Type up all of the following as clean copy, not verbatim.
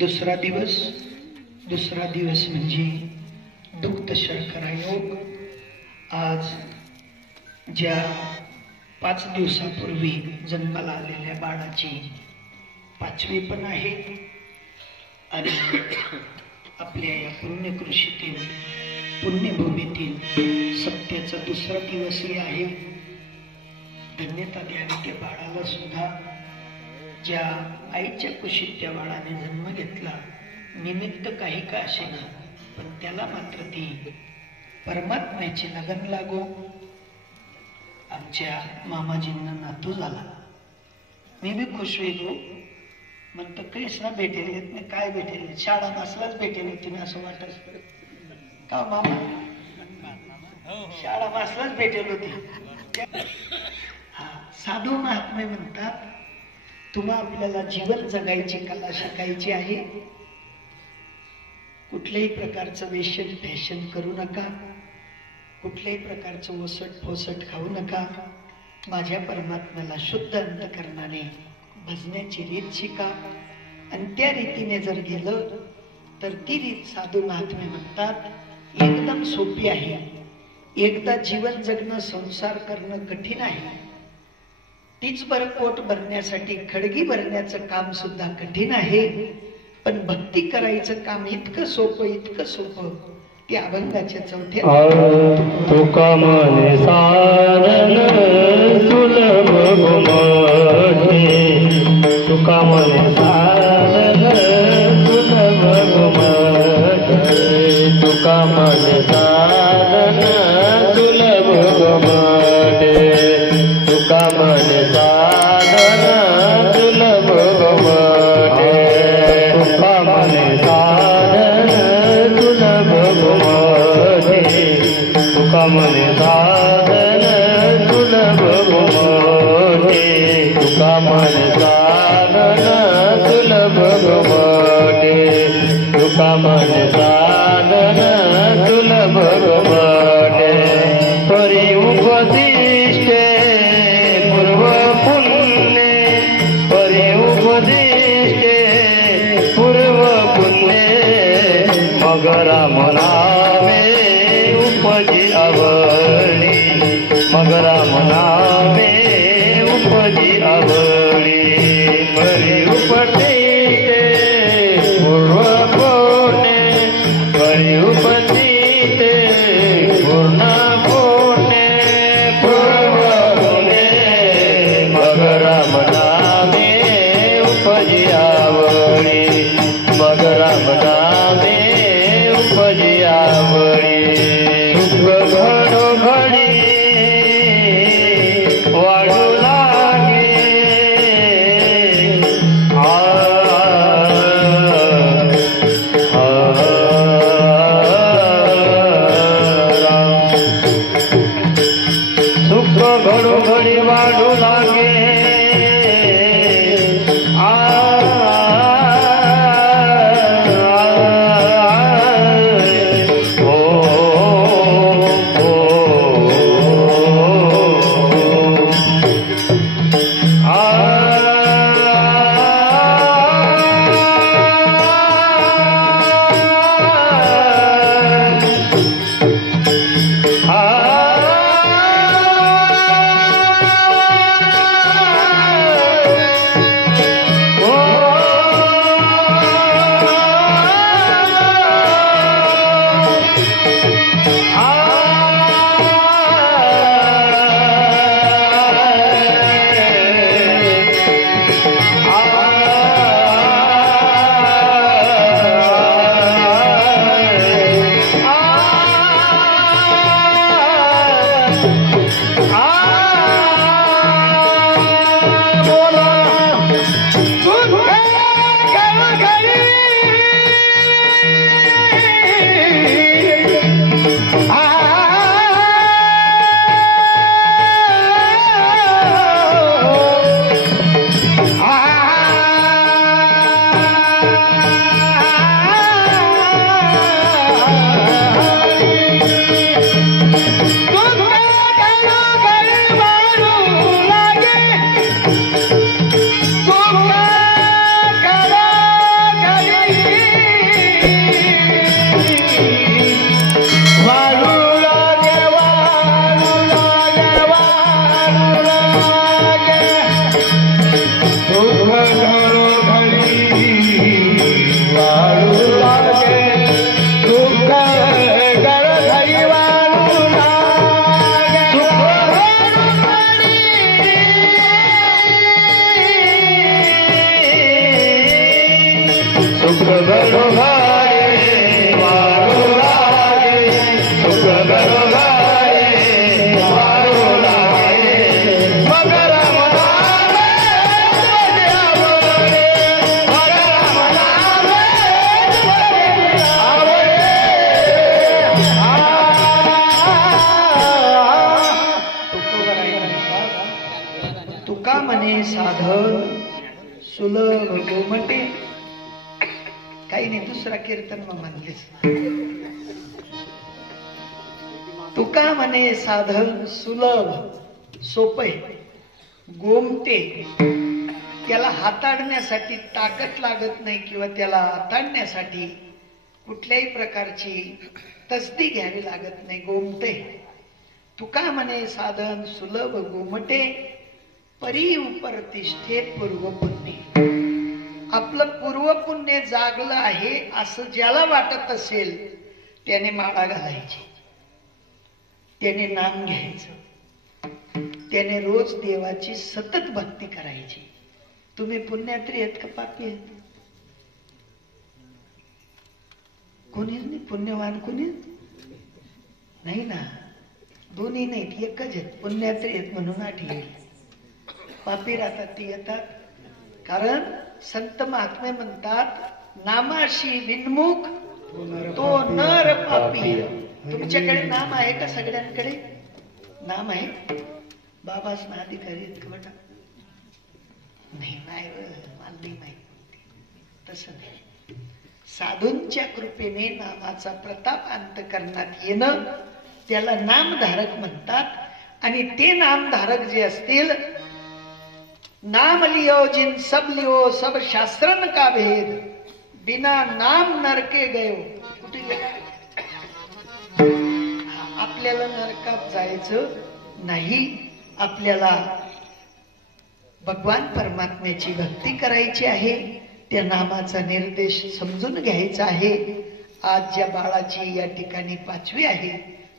दुसरा दिवस म्हणजे दुग्ध शर्करा योग। आज ज्या 5 दिवसापूर्वी जन्माला आलेल्या बाळाची 5वी पण आहे आणि आपल्या या पुण्यकृषीतील पुण्यभूमीतील सत्याचा दुसरा दिवसही आहे। धन्यता द्यावी त्या बाळाला सुद्धा, ज्या आईच्या कुशीत त्या बाळाने जन्म घेतला। निमित्त काही का असेना, पण त्याला मात्र ती परमात्म्याची लगन लागो। आमच्या मामाजींना नातू झाला, मी बी खुश होईल। म्हणतो कृष्ण भेटेल येत नाही, काय भेटेल, शाळा नसलाच भेटेल होती ना असं वाटत का मामा? शाळा नसलाच भेटेल होती। हा, साधू महात्मे म्हणतात तुम्हा आपल्याला जीवन जगायची कला शिकायची आहे। कुठल्याही प्रकारचं वेशन फॅशन करू नका, कुठल्याही प्रकारचं ओसट फोसट खाऊ नका। माझ्या परमात्म्याला शुद्ध अंतकरणाने भजण्याची रीत शिका आणि त्या रीतीने जर गेलं तर ती रीत साधू महात्मे म्हणतात एकदम सोपी आहे। एकदा जीवन जगणं, संसार करणं कठीण आहे। तीच बरं पोट भरण्यासाठी खडगी भरण्याचं काम सुद्धा कठीण आहे, पण भक्ती करायचं काम इतकं सोपं ते अभंगाच्या 4थ्या तुका मने सारण सुलभ गुमाटे, तुका मने सारण सुलभ गुमाटे, तुका मने सारण सुलभ गुमाटे, तुका मने सारण सुलभ गुमाटे, तुका मने सारण सुलभ गुमाटे, तुका मने साधन सुलभ गुमाटे, तुका मने साधन सुलभ गुमाटे, तुका मने साधन सुलभ गुमाटे। परी उपदिष्टे पूर्व पुण्ये, परी उपदिष्टे पूर्व पुण्ये, मग राम नामे उपजी आवडी, मग राम नामे उपजी आवडी। परी उपदिष्टे पूर्व पुण्ये, परी उपदिष्टे पूर्ण पुण्ये, पूर्व पुण्ये, मग राम नामे उपजी आवडी, मग राम नामे उपजी सुख घरोघारे वारू लागे, सुख घरोघारे वारू लागे. मगर मनावे तुझ्या बोलणे, मगर मनावे तुझ्या आवडे. तुका म्हणे साधन सुलभ गोमटे. काही नाही, दुसरा कीर्तन मग म्हणलीस. तुका म्हणे साधन सुलभ सोपे गोमटे. त्याला हाताळण्यासाठी ताकद लागत नाही किंवा त्याला हाताळण्यासाठी कुठल्याही प्रकारची तसदी घ्यावी लागत नाही. गोमटे. तुका म्हणे साधन सुलभ गोमटे, परी उपरतिष्ठे पूर्व पुण्य. आपलं पूर्व पुण्य जागलं आहे असं ज्याला वाटत असेल त्याने माळा घालायची, त्याने नाम घ्यायचं, त्याने रोज देवाची सतत भक्ती करायची. तुम्ही पुण्यात्री आहेत का पापी आहेत? कोणीच नाही. पुण्यवान कोणीच नाही ना. दोन्ही नाहीत, एकच आहेत. पुण्यात्री आहेत म्हणून आठी. पापी राहतात ती येतात. कारण संत महात्मे म्हणतात नामाशी विनमुख तो नर पापी. तुमच्याकडे नाम आहे का? सगळ्यांकडे नाम आहे. बाबाच ना अधिकारी आहेत का बेटा? नाही, मला नाही माहिती. तसं नाही. साधूंच्या कृपेने नामाचा प्रताप अंतकरणात येणं त्याला नामधारक म्हणतात. आणि ते नामधारक जे असतील, नाम लियो जिन सब लियो सब शास्त्रन का भेद, बिना नाम नरके गयो. कुठे गेला? आपल्याला नरकात जायचं नाही. आपल्याला भगवान परमात्म्याची भक्ती करायची आहे. त्या नामाचा निर्देश समजून घ्यायचा आहे. आज ज्या बाळाची या ठिकाणी 5वी आहे,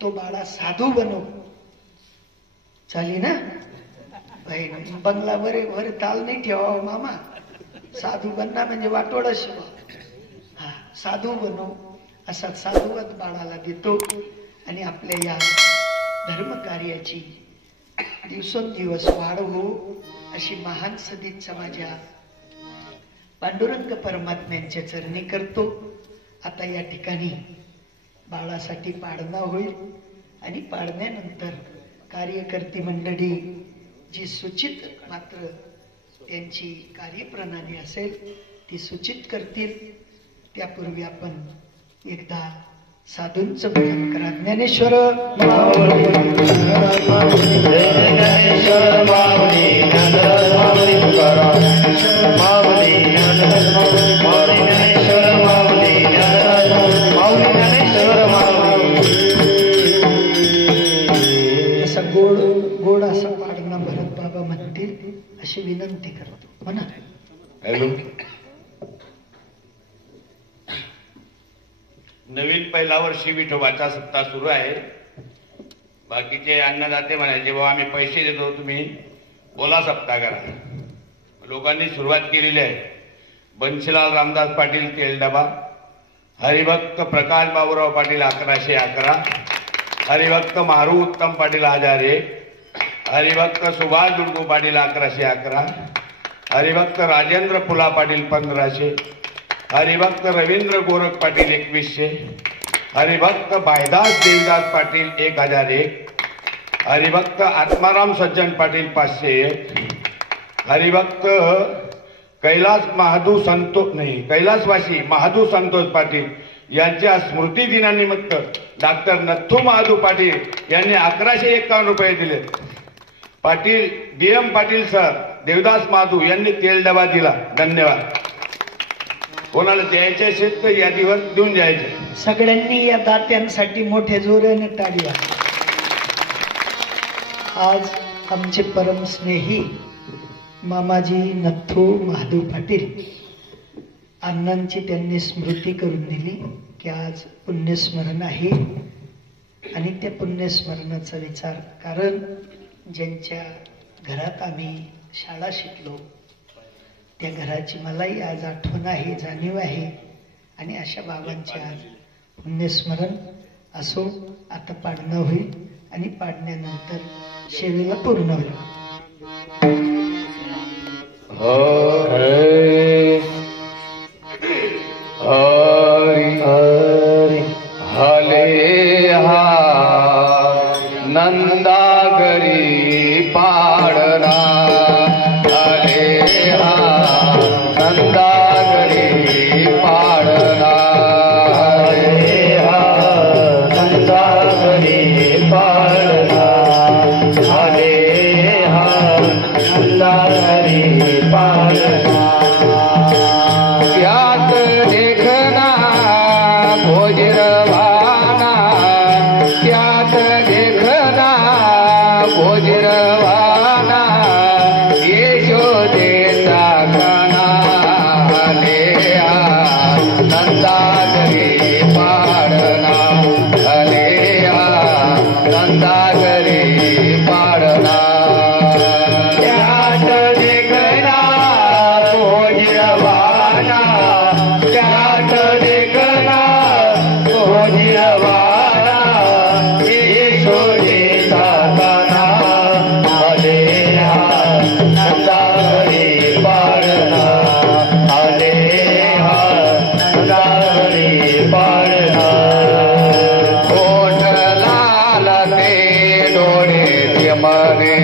तो बाळा साधू बनव. चाली ना? बंगलावर वर ताल नाही ठेवावं मामा. साधू बनना म्हणजे वाटोळा शिवा. हा, साधू बनव असा साधुवत बाळाला देतो. आणि आपल्या या धर्म कार्याची दिवसेंदिवस वाढ हो अशी महान सदिच्छा माझ्या पांडुरंग परमात्म्यांच्या चरणी करतो. आता या ठिकाणी बाळासाठी पाडणा होईल आणि पाडण्यानंतर कार्यकर्ती मंडळी जी सूचित मात्र त्यांची कार्यप्रणाली असेल ती सूचित करतील. त्यापूर्वी आपण एकदा साधूंचं भजन करा. ज्ञानेश्वर माऊली, ज्ञानेश्वर माऊली, ज्ञानेश्वर माऊली तुकाराम, माऊली ज्ञानेश्वर माऊली, माऊली ज्ञानेश्वर माऊली. असं गोड गोड असं पाडणं भरत बाबा म्हणतील अशी विनंती करतो. म्हणा. हॅलो. नवीन पहिला वर्षी विठोबाचा सप्ताह सुरू आहे. बाकीचे अन्नदाते म्हणायचे बाबा आम्ही पैसे देतो, तुम्ही बोला सप्ताह करा. लोकांनी सुरुवात केलेली आहे. बन्सीलाल रामदास पाटील तेलडबा, हरिभक्त प्रकाश बाबूराव पाटील 1111, हरिभक्त मारू उत्तम पाटील 1001, हरिभक्त सुभाष दुर्गू पाटील 1111, हरिभक्त राजेंद्र पुला पाटील 1500, हरिभक्त रवींद्र गोरख पाटील 2100, हरिभक्त बायदास देवदास पाटील 1001, हरिभक्त आत्माराम सज्जन पाटील 501, हरिभक्त कैलासवासी महादू संतोष पाटील यांच्या स्मृती दिनानिमित्त डॉक्टर नथू महादू पाटील यांनी 1151 रुपये दिले. पाटील DM पाटील सर, देवदास महादू यांनी तेल डबा दिला. धन्यवाद. कोणाला द्यायचे असेल तर यादीवर देऊन द्यायचे. सगळ्यांनी या दात्यांसाठी मोठे जोराने टाळी वाजवा. आज आमचे परम स्नेही मामाजी नथू महादू पाटील अण्णांची त्यांनी स्मृती करून दिली की आज पुण्यस्मरण आहे आणि त्या पुण्यस्मरणाचा विचार, कारण ज्यांच्या घरात आम्ही शाळा शिकलो त्या घराची मलाही आज आठवण आहे, जाणीव आहे. आणि अशा बाबांचे आज पुण्यस्मरण असो. आता पाडणं होईल आणि पाडण्यानंतर शेवेला पूर्ण होईल. हरे हरि हरि हले हा नंदागरी पाडना हले हा नंदागरी पाडना हले हा नंदागरी पाडना हले हा नंदागरी पाडना यात देखना भोजरवाना त्यात देखना भोजरवाना यशोदेचा काना हले नंदागरी पाडना हले नंदागरी पाडना त्यात देखना भोजरवाना त्यात देखना भोजरवाना यशोदेचा काना हले नंदागरी पाडना हले नंदागरी पाडना ओठ लाल ते डोळे चिमणे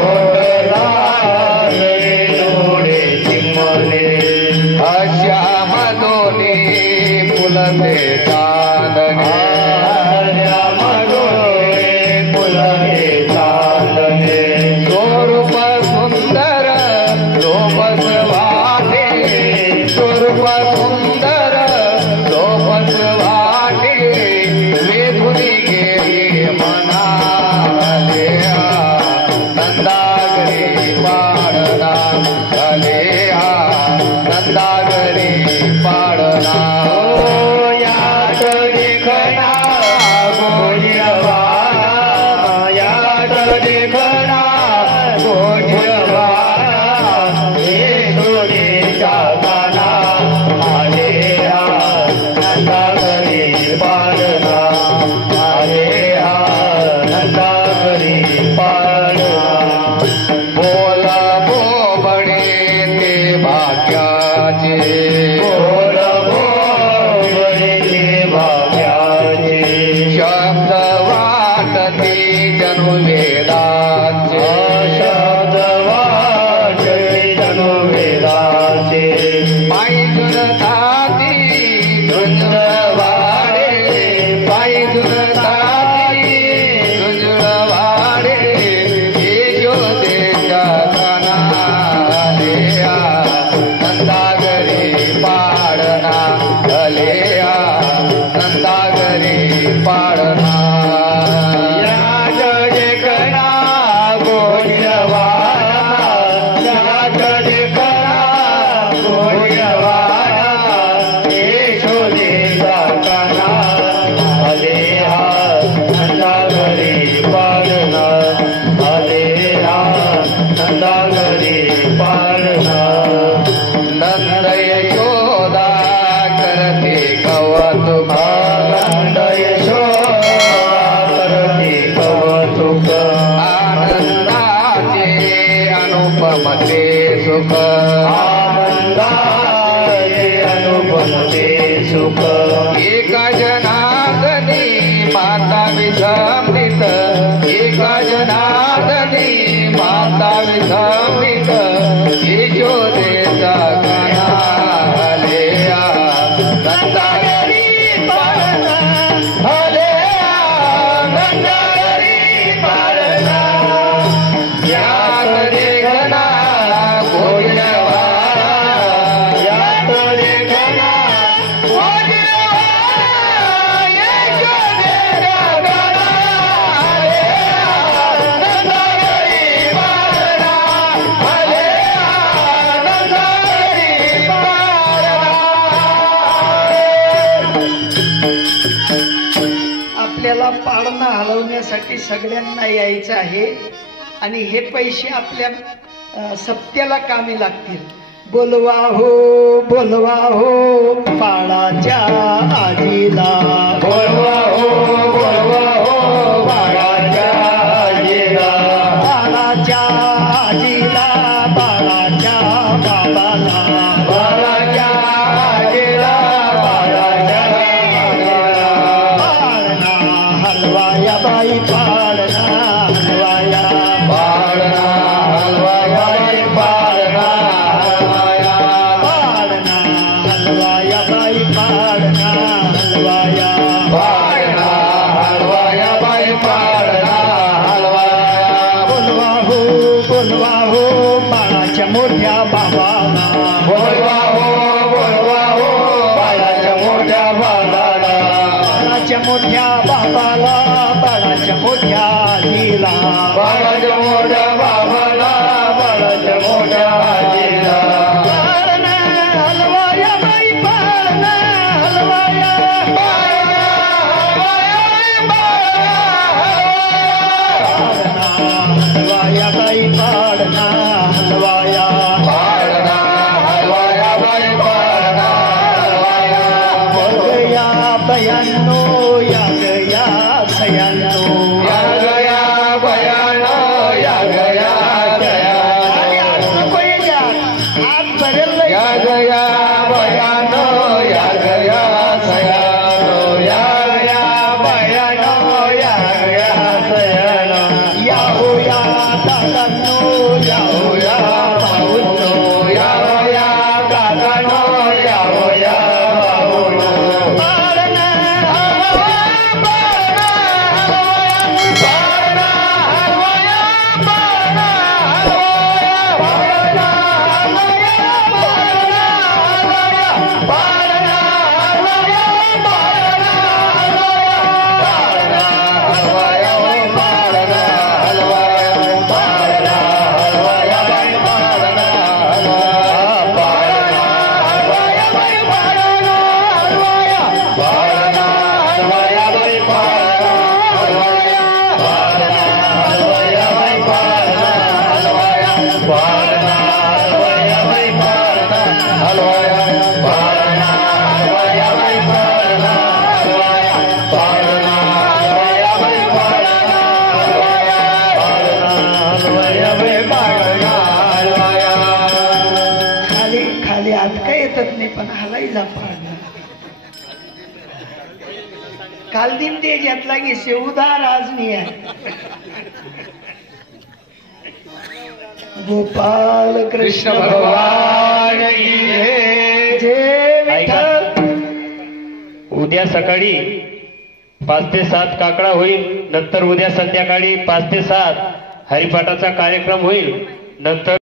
ओठ लाल ते डोळे चिमणे अशा मधोनी फुलते चांदणे अशा मधोनी फुलते चांदणे स्वरूप सुंदर लोपस वाटे स्वरूप सुंदर लोपस वाटे वेधुनी गेली मना हले नंदागरी पाडना हले नंदागरी पाडना यात देखना भोजरवाना यात देखना भोजरवाना यशोदेचा काना हले नंदागरी पाडना हले नंदागरी पाडना बोल बोबडे ते भाग्याचे बोल बोबडे ते भाग्याचे शब्द वाटते जणू वेदाचे शब्द वाटते जणू वेदाचे पायजुन ताती झुंजवाडे पायजुन ताती झुंजवाडे यशोदेच्या काना हले नंदागरी पाडना हले नंदागरी पाडना यात देखना भोजरवाना यात देखना भोजरवाना यशोदेचा काना हले नंदागरी पाडना हले नंदागरी पाडना नंद यशोदा करते कौतुक नंद यशोदा करते कौतुक आनंदाचे अनुपम ते सुख आनंदाचे अनुपम ते सुख एका जनार्दनी माता विसंबित एका जनार्दनी माता विसंबित यशोदेचा काना हले नंदागरी पाडना हले नंदागरी पाडना यात देखना भोजरवाना यात देखना भोजरवाना यशोदेचा काना हले नंदागरी पाडना हले नंदागरी पाडना आपल्याला पाळणा हलवण्यासाठी सगळ्यांना यायचं आहे आणि हे पैसे आपल्या सप्त्याला कामी लागतील. बोलवा हो बाळाच्या आजीला बोलवा हो बाळाच्या आजीला बाळाच्या आजीला बाळाच्या बाबाला बाळाच्या आजीला बाळाच्या पाळणा हलवाया बाई पाळणा हलवाया पाळणा हलवाया बाई पाळणा हलवाया पाळणा हलवाया बाई पाळणा हलवाया पाळणा हलवाया बाई पाळणा हलवाया बोलवा हो बाळाच्या मोठ्या बाबाला बोलवा हो बाळाच्या मोठ्या बाळाला बाळाच्या मोठ्या बाबाला बाळाच्या मोठ्या आजीला बाळाच्या मोठ्या बाबाला बाळाच्या मोठ्या आजीला पाळणा हलवाया बाई पाळणा हलवाया पाळणा हलवाया बाई पाळणा हलवाया पाळणा हलवाया बाई पाळणा हलवाया या बयानो या गया सयानो या गया बयानो या गया या गया बयानो या गया सयानो या गया बयानो या गया सयानो या हो या दादानो या हो या भाऊनो या हो या काकानो या हो या भाऊनो पाळणा खाली खाली आत काय येतच नाही पण हलायला पाळणा काल दिन ते घेतला की शेवदार आज नाही आहे गोपाल कृष्ण कृष्ण भगवान की जय. जय विठ्ठल. उद्या सकाळी 5 ते 7 काकडा होईल. नंतर उद्या संध्याकाळी 5 ते 7 हरिपाठाचा कार्यक्रम होईल. नंतर